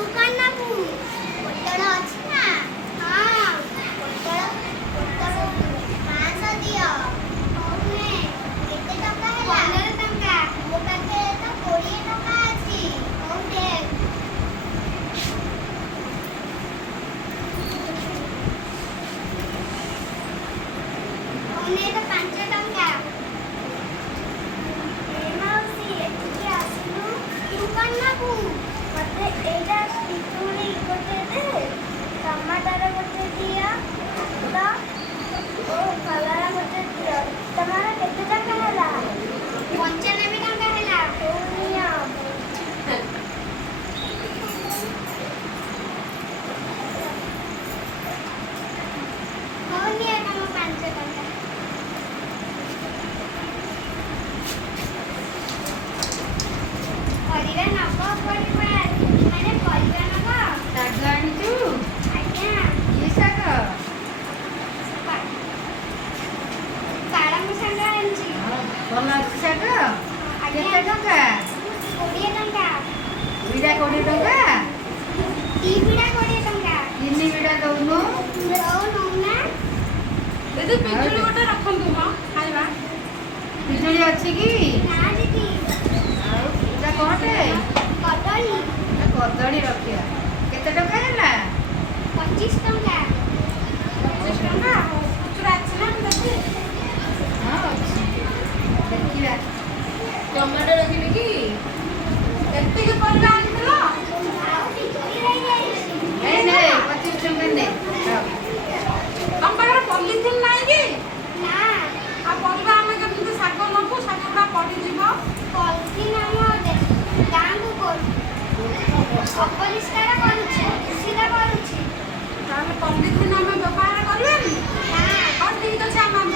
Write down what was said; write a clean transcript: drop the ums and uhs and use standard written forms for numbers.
ଦୋକାନ ନାକୁ ପୋଟଳ ଅଛି ନା? ହଁ ପୋଟଳ ପୋଟଳ 500 ଦିଅ। ହଉ ନେ କେତେ ଟଙ୍କା ହେଲା? 15 ଟଙ୍କା। ମୋ ପାଖରେ ତ 20 ଟଙ୍କା ଅଛି। ହଉ ଦେଖ। ହଉ ନେ ତ 5 ଟଙ୍କା। ଦୋକାନ ନାକୁ ମତେ ଏଇଟା ପିଜୁଳି ଗୋଟେ ଦେ, ଟମାଟର ଗୋଟେ ଦିଅ ତ ଓ କଲରା ଗୋଟେ ଦିଅ। ତମର କେତେ ଟଙ୍କା ହେଲା? 95 ଟଙ୍କା ହେଲା। ହଉ ନିଅ। ହଉ ନିଅ ତମ 5 ଟଙ୍କା। ପରିବା ନବ ପରିବା ମାନେ ପରିବା ନବ। ଶାଗ ଆଣିଛୁ? ଆଜ୍ଞା। କି ଶାଗ? ପାଳଙ୍ଗ ଶାଗ ଆଣିଛି। ଭଲ ଅଛି ଶାଗ? ଆଜ୍ଞା। କେତେ ଟଙ୍କା? 20 ଟଙ୍କା। ବିଡ଼ା 20 ଟଙ୍କା? 2 ବିଡ଼ା 20 ଟଙ୍କା। 3 ବିଡ଼ା ଦଉନୁ। ନଉନା। ଦିଦି ପିଜୁଳି ଗୋଟେ ରଖନ୍ତୁ ମ ଖାଇବା। ପିଜୁଳି ଅଛି କି? ନା ଦିଦି। ଆଉ ଏଇଟା କଣଟେ? କଦଳୀ। କଦଳୀ ରଖିବା। କେତେ ଟଙ୍କା ହେଲା? 25 ଟଙ୍କା। 25 ଟଙ୍କା। ଖୁଚୁରା ଅଛି ନା ମୁଁ ଦେବି? ହଁ ଅଛି। ଦେଖିବା। ଟମାଟୋ ରଖିବି କି? ଏତିକି ପରିବା ଆଣିଥିଲ? ଆଉ ପିଜୁଳି ରହିଯାଇଛି। ନେ 25 ଟଙ୍କା ନେ। ତମ ପାଖରେ ପଲିଥିନ୍ ନାହିଁ କି? ନା ଆଉ ପରିବା ଆମେ କେମିତି ଶାଗ ନବୁ? ଶାଗ ଗୁଡ଼ା ପଡ଼ିଯିବ। ପଲିଥିନ୍ ଆମ ଗାଁକୁ ଅପରିଷ୍କାର କରୁଛି, ଦୂଷିତ କରୁଛି। ତାହେଲେ ପଲିଥିନ୍ ଆମେ ବ୍ୟବହାର କରିବାନି? ନା ହଉ ଠିକ୍ ଅଛି ଆମେ ଆମ